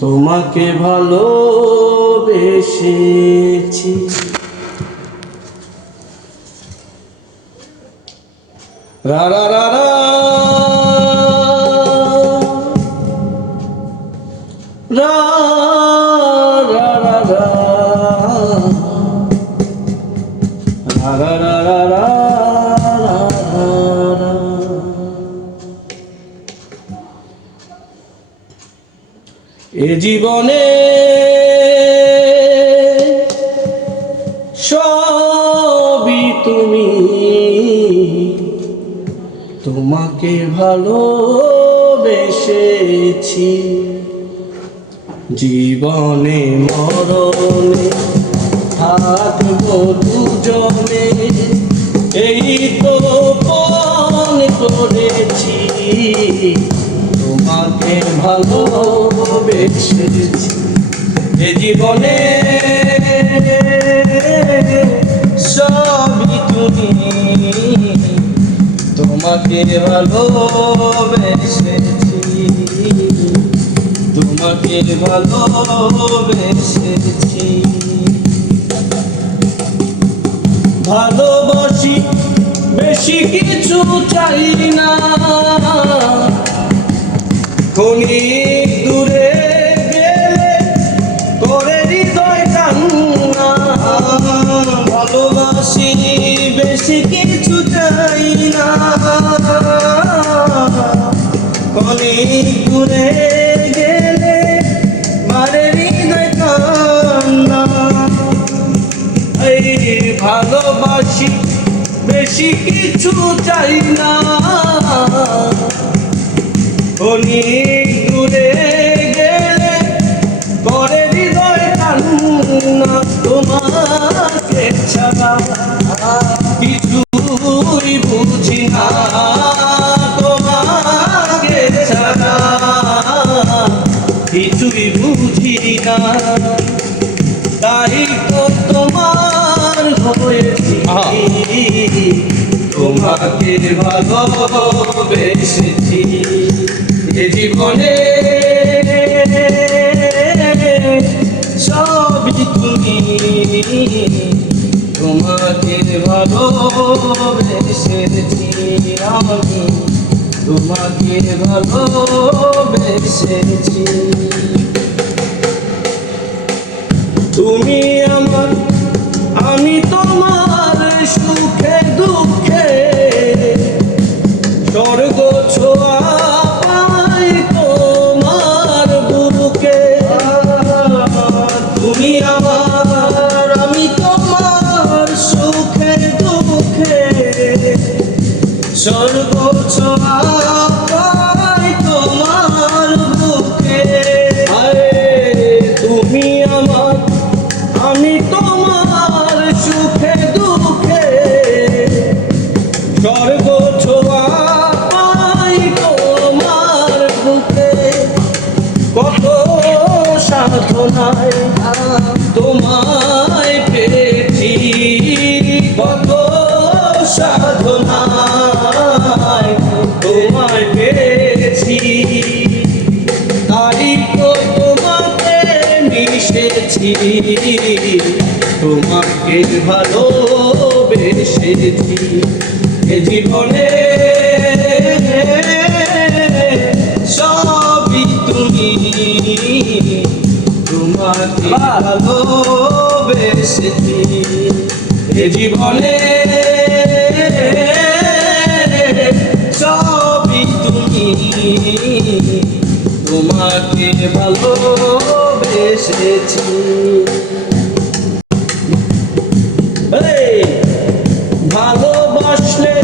তোমাকে ভালোবেসেছি, রা রা রা রা রা রা রা রা রা রা রা রা। এ জীবনে সবই তুমি, তোমাকে ভালোবেসেছি। জীবনে মরণে থাকবো দুজনে, এই তো পণ করেছি। তোমাকে ভালোবেসেছি। এ জীবনে সবই তুমি, তোমাকে ভালোবেসেছি। তোমাকে ভালোবেসেছি। ভালোবাসি, বেশি কিছু চাই না, ক্ষণিক দূরে গেলে করে হৃদয় কান্না। ভালোবাসি, বেশি কিছু চাই না, ক্ষণিক দূরে গেলে মারে হৃদয় কান্না। এই ভালোবাসি, বেশি কিছু চাই না, অনেক দূরে গেলে করে হৃদয় কান্না। তোমাকে ছাড়া কিছুই বুঝি না, তোমাকে ছাড়া কিছুই বুঝি না। তাই তো তোমার হয়েছি, তোমাকে ভালোবেসেছি। এ জীবনে সবই তুমি, তোমাকে ভালোবেসেছি। আমি তোমাকে ভালোবেসেছি। তুমি আমার, আমি তোমার সুখে দুঃখে স্বর্গ ছোঁয়া পাই তোমার বুকে। তুমি আমার, আমি তোমার সুখে দুঃখে স্বর্গ ছোঁয়া পাই তোমার বুকে। তুমি আমার, আমি তোমার সুখে দুঃখে স্বর্গ ছোঁয়া পাই তোমার বুকে। কত সাধনায় তোমায় পেয়েছি, কত সাধনায় তোমায় পেয়েছি। তাই তো তোমাকে মিশেছি, তোমাকে ভালোবেসেছি। এ জীবনে সবই তুমি, তোমাকে ভালোবেসেছি। এ জীবনে সবই তুমি, তোমাকে ভালোবেসেছি। ভালোবাসলে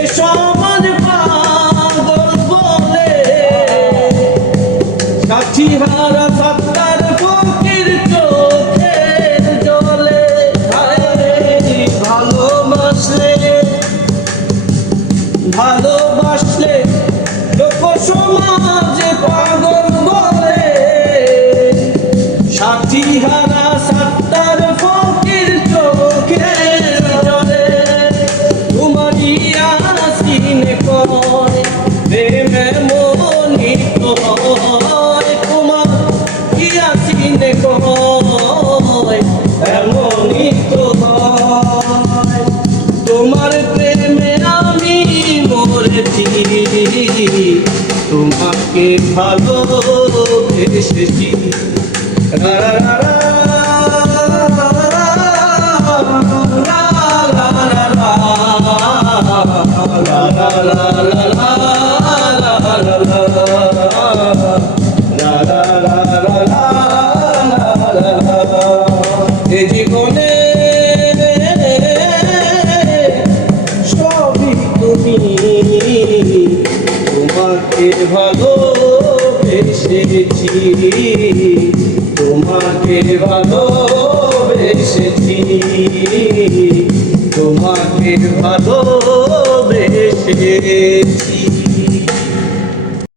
এ সমাজ পাগল বলে, সাথী হারা সাত্তার ফকির চোখের জলে। ভালোবাসলে, ভালোবাসলে লোক সমাজে পাগল বলে, সাথী হারা সাত্তার ফকির চোখের জলে। তোমারই আসিনে কয় তোমাকে ভালোবেসেছি। রা রা রা রা, লা লা লা লা, লা লা লা লা লা, লা লা লা লা। এ জীবনে সবই তুমি, তোমাকে ভালোবেসেছি, তোমাকে ভালোবেসেছি, তোমাকে ভালোবেসেছি।